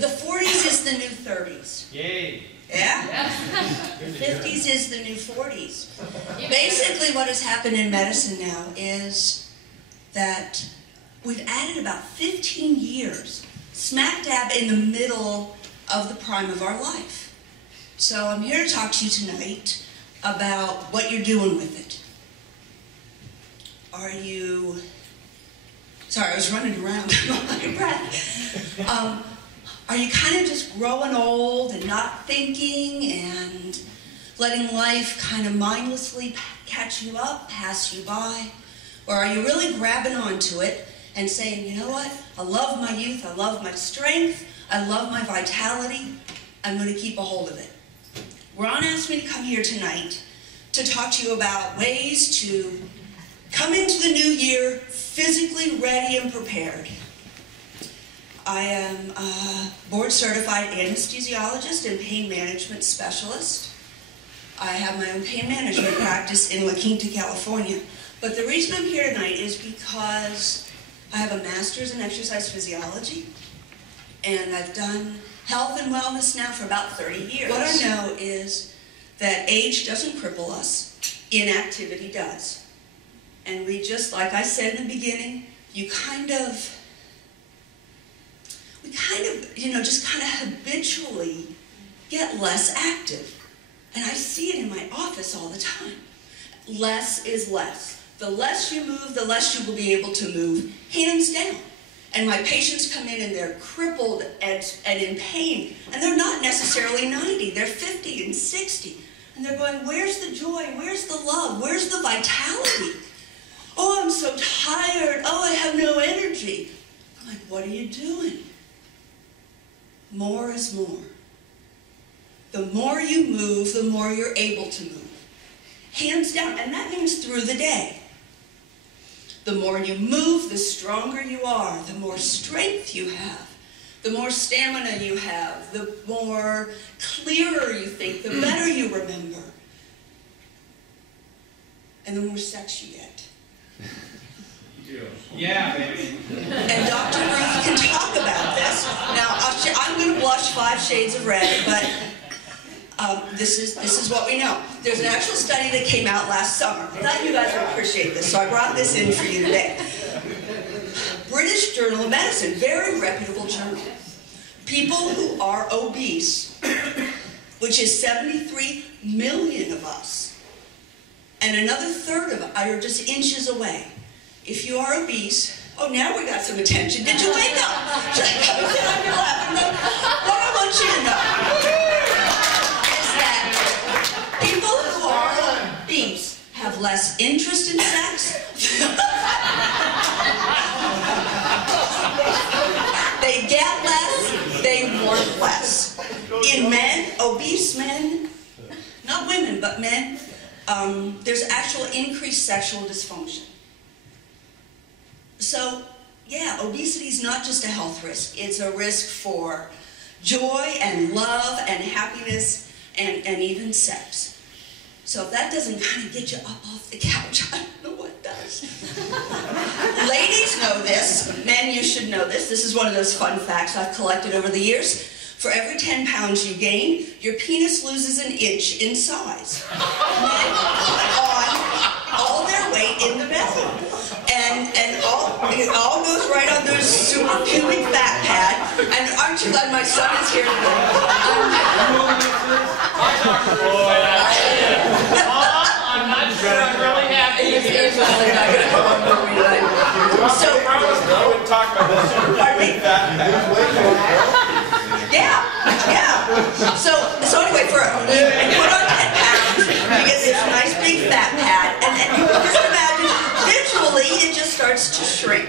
The 40s is the new 30s. Yay. Yeah? The 50s is the new 40s. Basically what has happened in medicine now is that we've added about 15 years, smack dab in the middle of the prime of our life. So I'm here to talk to you tonight about what you're doing with it. Are you... Sorry, I was running around under breath. Are you kind of just growing old and not thinking and letting life kind of mindlessly catch you up, pass you by? Or are you really grabbing onto it and saying, you know what, I love my youth, I love my strength, I love my vitality, I'm going to keep a hold of it. Ron asked me to come here tonight to talk to you about ways to come into the new year physically ready and prepared. I am a board-certified anesthesiologist and pain management specialist. I have my own pain management practice in La Quinta, California. But the reason I'm here tonight is because I have a master's in exercise physiology, and I've done health and wellness now for about 30 years. What I know is that age doesn't cripple us, inactivity does. And we just, like I said in the beginning, we kind of, just kind of habitually get less active. And I see it in my office all the time. Less is less. The less you move, the less you will be able to move, hands down. And my patients come in and they're crippled and in pain. And they're not necessarily 90, they're 50 and 60. And they're going, where's the joy? Where's the love? Where's the vitality? Oh, I'm so tired. Oh, I have no energy. I'm like, what are you doing? More is more. The more you move, the more you're able to move. Hands down, and that means through the day. The more you move, the stronger you are, the more strength you have, the more stamina you have, the more clearer you think, the better you remember, and the more sex you get. Yeah, baby. And Dr. Ruth can talk about this. Now, I'm going to blush 5 shades of red, but this is what we know. There's an actual study that came out last summer. I thought you guys would appreciate this, so I brought this in for you today. British Journal of Medicine, very reputable journal. People who are obese, which is 73 million of us, and another third of us are just inches away. If you are obese, oh, now we got some attention. Did you wake up? Should I come and sit on your lap? What I want you to know is that people who are obese have less interest in sex. They get less, they work less. In men, obese men, not women, but men, there's actual increased sexual dysfunction. So, yeah, obesity is not just a health risk. It's a risk for joy and love and happiness and even sex. So if that doesn't kind of get you up off the couch, I don't know what does. Ladies know this. Men, you should know this. This is one of those fun facts I've collected over the years. For every 10 pounds you gain, your penis loses an inch in size. Men put on all their weight in the belly. And it all goes right on their super pubic fat pad. And aren't you glad my son is here today? I'm not sure I'm really happy. He's really not going to come on with me tonight. So, I would talk about this super pubic fat pad. Yeah. So anyway, you put on 10 pounds, you get this nice big fat pad, and you can just imagine, visually, it just starts to shrink.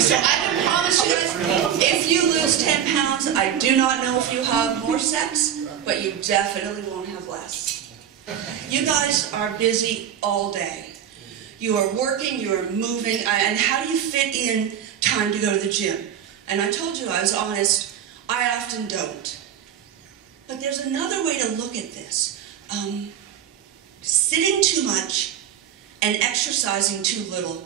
So I can promise you guys, if you lose 10 pounds, I do not know if you have more sex, but you definitely won't have less. You guys are busy all day. You are working, you are moving, and how do you fit in time to go to the gym? And I told you, I was honest, I often don't. But there's another way to look at this. Sitting too much and exercising too little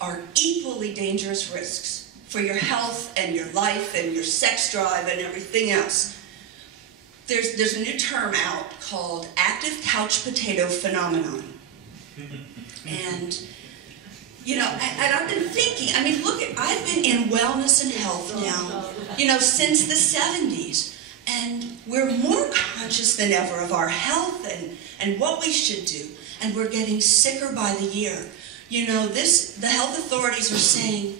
are equally dangerous risks for your health and your life and your sex drive and everything else. There's a new term out called active couch potato phenomenon. And, you know, and I've been thinking, I mean, look, I've been in wellness and health now, you know, since the 70s. And we're more conscious than ever of our health and what we should do. And we're getting sicker by the year. You know, the health authorities are saying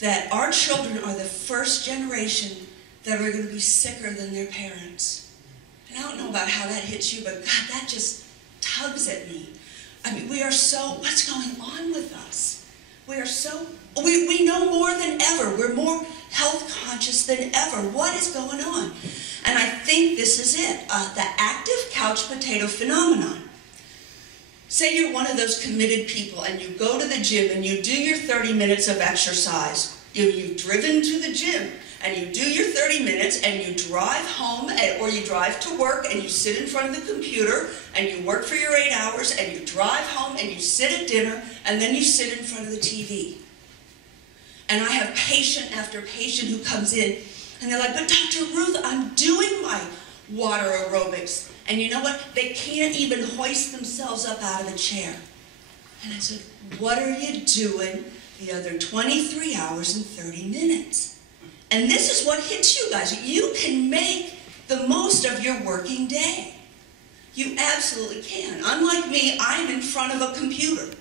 that our children are the first generation that are going to be sicker than their parents. And I don't know about how that hits you, but God, that just tugs at me. I mean, we are so, what's going on with us? We are so, we know more than ever. We're more health conscious than ever. What is going on? And I think this is it, the active couch potato phenomenon. Say you're one of those committed people and you go to the gym and you do your 30 minutes of exercise. You've driven to the gym and you do your 30 minutes and you drive home or you drive to work and you sit in front of the computer and you work for your 8 hours and you drive home and you sit at dinner and then you sit in front of the TV. And I have patient after patient who comes in and they're like, but Dr. Ruth, I'm doing my water aerobics. And you know what? They can't even hoist themselves up out of a chair. And I said, what are you doing the other 23 hours and 30 minutes? And this is what hits you guys. You can make the most of your working day. You absolutely can. Unlike me, I'm in front of a computer.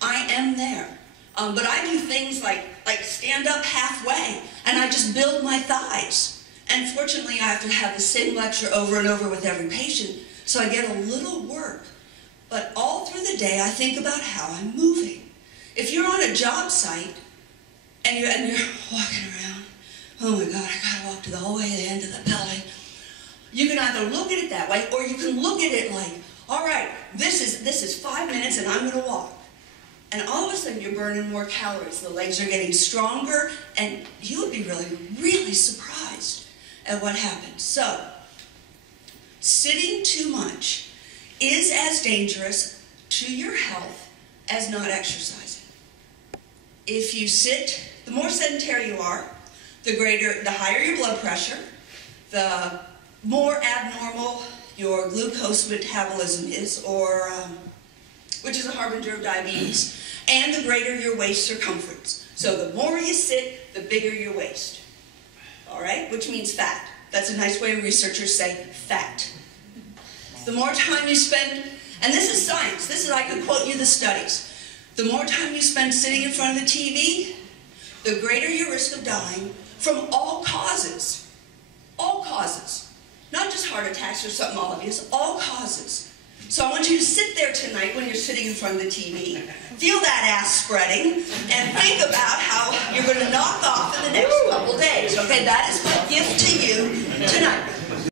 I am there. But I do things like stand up halfway, and I just build my thighs. And fortunately, I have to have the same lecture over and over with every patient, so I get a little work. But all through the day, I think about how I'm moving. If you're on a job site, and you're walking around, oh my God, I gotta walk to the whole way to the end of the building. You can either look at it that way, or you can look at it like, all right, this is 5 minutes and I'm gonna walk. And all of a sudden you're burning more calories. The legs are getting stronger, and you would be really, really surprised at what happens. So, sitting too much is as dangerous to your health as not exercising. If you sit, the more sedentary you are, the higher your blood pressure, the more abnormal your glucose metabolism is, which is a harbinger of diabetes, and the greater your waist circumference. So the more you sit, the bigger your waist. All right? Which means fat. That's a nice way researchers say fat. The more time you spend, and this is science, I could quote you the studies. The more time you spend sitting in front of the TV, the greater your risk of dying from all causes. All causes. Not just heart attacks or something obvious, all causes. So I want you to sit there tonight when you're sitting in front of the TV, feel that ass spreading, and think about how you're going to knock off in the next couple days. Okay, that is my gift to you tonight.